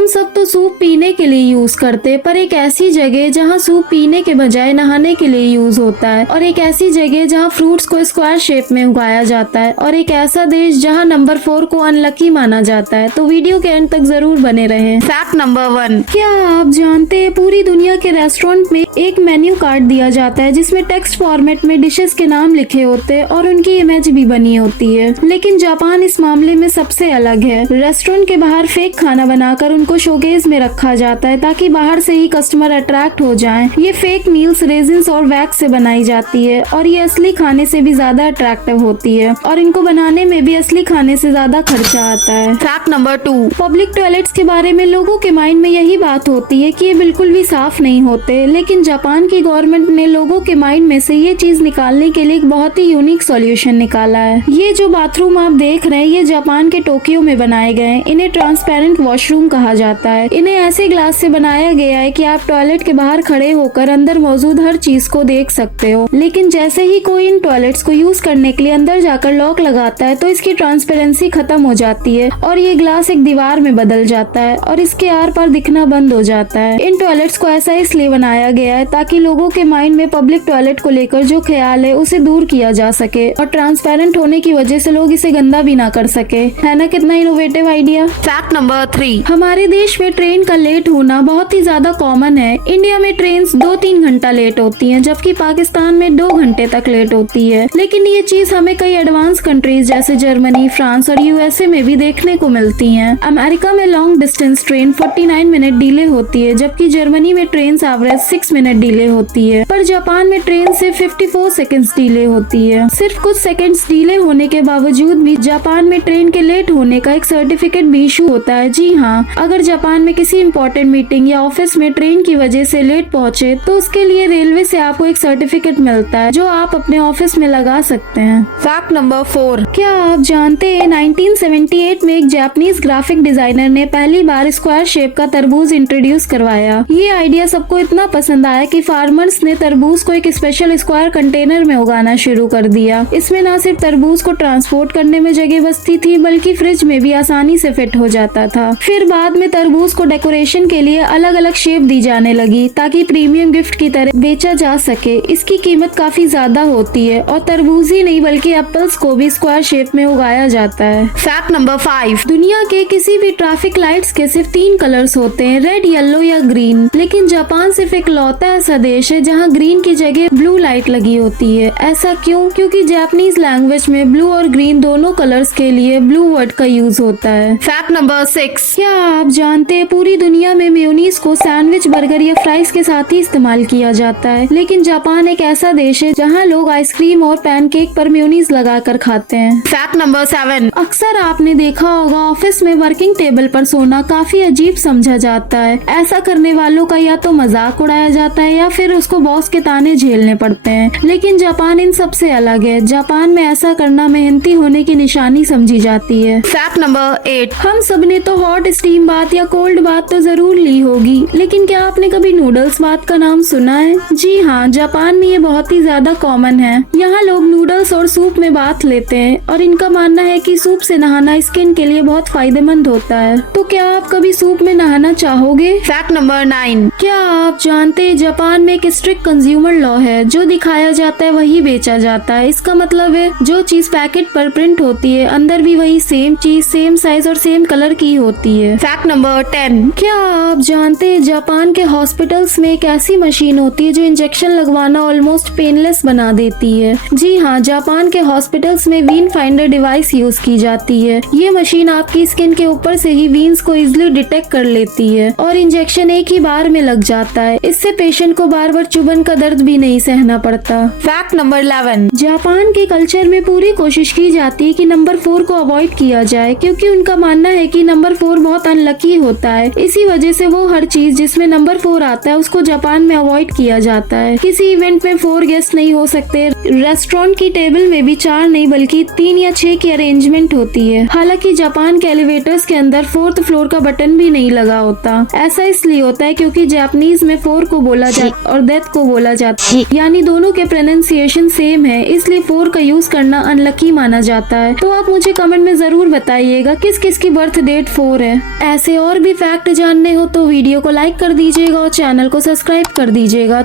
हम सब तो सूप पीने के लिए यूज करते, पर एक ऐसी जगह जहाँ सूप पीने के बजाय नहाने के लिए यूज होता है, और एक ऐसी जगह जहाँ फ्रूट्स को स्क्वायर शेप में उगाया जाता है, और एक ऐसा देश जहाँ नंबर 4 को अनलकी माना जाता है। तो वीडियो के एंड तक जरूर बने रहें। फैक्ट नंबर 1, क्या आप जानते हैं पूरी दुनिया के रेस्टोरेंट में एक मेन्यू कार्ड दिया जाता है जिसमें टेक्स्ट फॉर्मेट में डिशेस के नाम लिखे होते हैं और उनकी इमेज भी बनी होती है। लेकिन जापान इस मामले में सबसे अलग है। रेस्टोरेंट के बाहर फेक खाना बनाकर उनको शोकेस में रखा जाता है ताकि बाहर से ही कस्टमर अट्रैक्ट हो जाएं। ये फेक मील्स रेजिन्स और वैक्स से बनाई जाती है और ये असली खाने से भी ज्यादा अट्रैक्टिव होती है, और इनको बनाने में भी असली खाने से ज्यादा खर्चा आता है। फैक्ट नंबर 2, पब्लिक टॉयलेट्स के बारे में लोगों के माइंड में यही बात होती है कि ये बिल्कुल भी साफ नहीं होते, लेकिन जापान की गवर्नमेंट ने लोगों के माइंड में से ये चीज निकालने के लिए एक बहुत ही यूनिक सॉल्यूशन निकाला है। ये जो बाथरूम आप देख रहे हैं ये जापान के टोक्यो में बनाए गए हैं। इन्हें ट्रांसपेरेंट वॉशरूम कहा जाता है। इन्हें ऐसे ग्लास से बनाया गया है कि आप टॉयलेट के बाहर खड़े होकर अंदर मौजूद हर चीज को देख सकते हो, लेकिन जैसे ही कोई इन टॉयलेट्स को यूज करने के लिए अंदर जाकर लॉक लगाता है तो इसकी ट्रांसपेरेंसी खत्म हो जाती है और ये ग्लास एक दीवार में बदल जाता है और इसके आर पार दिखना बंद हो जाता है। इन टॉयलेट्स को ऐसा इसलिए बनाया गया है ताकि लोगों के माइंड में पब्लिक टॉयलेट को लेकर जो ख्याल है उसे दूर किया जा सके, और ट्रांसपेरेंट होने की वजह से लोग इसे गंदा भी ना कर सके। है ना कितना इनोवेटिव आइडिया। फैक्ट नंबर 3, हमारे देश में ट्रेन का लेट होना बहुत ही ज्यादा कॉमन है। इंडिया में ट्रेन 2-3 घंटा लेट होती हैं, जबकि पाकिस्तान में 2 घंटे तक लेट होती है। लेकिन ये चीज हमें कई एडवांस कंट्रीज जैसे जर्मनी, फ्रांस और यूएसए में भी देखने को मिलती है। अमेरिका में long distance train 49 minute delay होती है, जबकि जर्मनी में ट्रेन एवरेज 6 मिनट डिले होती है, पर जापान में ट्रेन से 54 सेकंड्स डिले होती है। सिर्फ कुछ सेकंड्स डिले होने के बावजूद भी जापान में ट्रेन के लेट होने का एक सर्टिफिकेट भी इशू होता है। जी हाँ, अगर जापान में किसी इंपॉर्टेंट मीटिंग या ऑफिस में ट्रेन की वजह से लेट पहुँचे तो उसके लिए रेलवे से आपको एक सर्टिफिकेट मिलता है जो आप अपने ऑफिस में लगा सकते हैं। फैक्ट नंबर 4, क्या आप जानते हैं 1978 में एक जापानीज ग्राफिक डिजाइनर ने पहली बार स्क्वायर शेप का तरबूज इंट्रोड्यूस करवाया। ये आइडिया सबको इतना पसंद आया कि फार्मर्स ने तरबूज को एक स्पेशल स्क्वायर कंटेनर में उगाना शुरू कर दिया। इसमें न सिर्फ तरबूज को ट्रांसपोर्ट करने में जगह बचती थी बल्कि फ्रिज में भी आसानी से फिट हो जाता था। फिर बाद में तरबूज को डेकोरेशन के लिए अलग अलग शेप दी जाने लगी ताकि प्रीमियम गिफ्ट की तरह बेचा जा सके। इसकी कीमत काफी ज्यादा होती है और तरबूज ही नहीं बल्कि एप्पल्स को भी स्क्वायर शेप में उगाया जाता है। फैक्ट नंबर 5, दुनिया के किसी भी ट्रैफिक लाइट्स के सिर्फ 3 कलर्स होते हैं, रेड, येलो या ग्रीन, लेकिन जापान सिर्फ इकलौता ऐसा देश है जहां ग्रीन की जगह ब्लू लाइट लगी होती है। ऐसा क्यों? क्योंकि जापानीज लैंग्वेज में ब्लू और ग्रीन दोनों कलर्स के लिए ब्लू वर्ड का यूज होता है। फैक्ट नंबर 6, क्या आप जानते हैं पूरी दुनिया में मेयोनीज को सैंडविच, बर्गर या फ्राइज के साथ ही इस्तेमाल किया जाता है, लेकिन जापान एक ऐसा देश है जहां लोग आइसक्रीम और पैनकेक पर मेयोनीज लगाकर खाते हैं। फैक्ट नंबर 7, अक्सर आपने देखा होगा ऑफिस में वर्किंग टेबल पर सोना काफी अजीब समझा जाता है। ऐसा करने वालों का या तो मजाक उड़ाया जाता है या फिर उसको बॉस के ताने झेलने पड़ते हैं, लेकिन जापान इन सबसे अलग है। जापान में ऐसा करना मेहनती होने की निशानी समझी जाती है। फैक्ट नंबर 8, हम सबने तो हॉट स्टीम बात या कोल्ड बात तो जरूर ली होगी, लेकिन क्या आपने कभी नूडल्स बात का नाम सुना है? जी हाँ, जापान में ये बहुत ही ज्यादा कॉमन है। यहाँ लोग नूडल्स और सूप में बात लेते हैं और इनका मानना है कि सूप से नहाना स्किन के लिए बहुत फायदेमंद होता है। तो क्या आप कभी सूप में नहाना चाहोगे? फैक्ट नंबर 9, क्या आप जानते हैं जापान में एक स्ट्रिक्ट कंज्यूमर लॉ है, जो दिखाया जाता है वही बेचा जाता है। इसका मतलब है जो चीज पैकेट पर प्रिंट होती है अंदर भी वही सेम चीज, सेम साइज और सेम कलर की होती है। फैक्ट नंबर 10, क्या आप जानते हैं जापान के हॉस्पिटल्स में एक ऐसी मशीन होती है जो इंजेक्शन लगवाना ऑलमोस्ट पेनलेस बना देती है। जी हाँ, जापान के हॉस्पिटल्स में वीन फाइंडर डिवाइस यूज की जाती है। ये मशीन आपकी स्किन के ऊपर से ही वीन्स को इजिली डिटेक्ट कर लेती है और इंजेक्शन एक ही बार में लग जाता है। इससे पेशेंट को बार बार चुभन का दर्द भी नहीं सहना पड़ता। फैक्ट नंबर 11, जापान के कल्चर में पूरी कोशिश की जाती है कि नंबर 4 को अवॉइड किया जाए, क्योंकि उनका मानना है कि नंबर 4 बहुत अनलकी होता है। इसी वजह से वो हर चीज जिसमें नंबर 4 आता है उसको जापान में अवॉइड किया जाता है। किसी इवेंट में 4 गेस्ट नहीं हो सकते। रेस्टोरेंट की टेबल में भी 4 नहीं बल्कि 3 या 6 की अरेंजमेंट होती है। हालांकि जापान के एलिवेटर्स के अंदर 4th फ्लोर का बटन भी नहीं लगा होता। ऐसा इसलिए होता है क्योंकि जापानीज में 4 को बोला जाता और डेथ को बोला जाता है, यानी दोनों के प्रोनाउंसिएशन सेम है, इसलिए 4 का यूज करना अनलकी माना जाता है। तो आप मुझे कमेंट में जरूर बताइएगा किस किस की बर्थ डेट 4 है। ऐसे ऐसे और भी फैक्ट जानने हो तो वीडियो को लाइक कर दीजिएगा और चैनल को सब्सक्राइब कर दीजिएगा।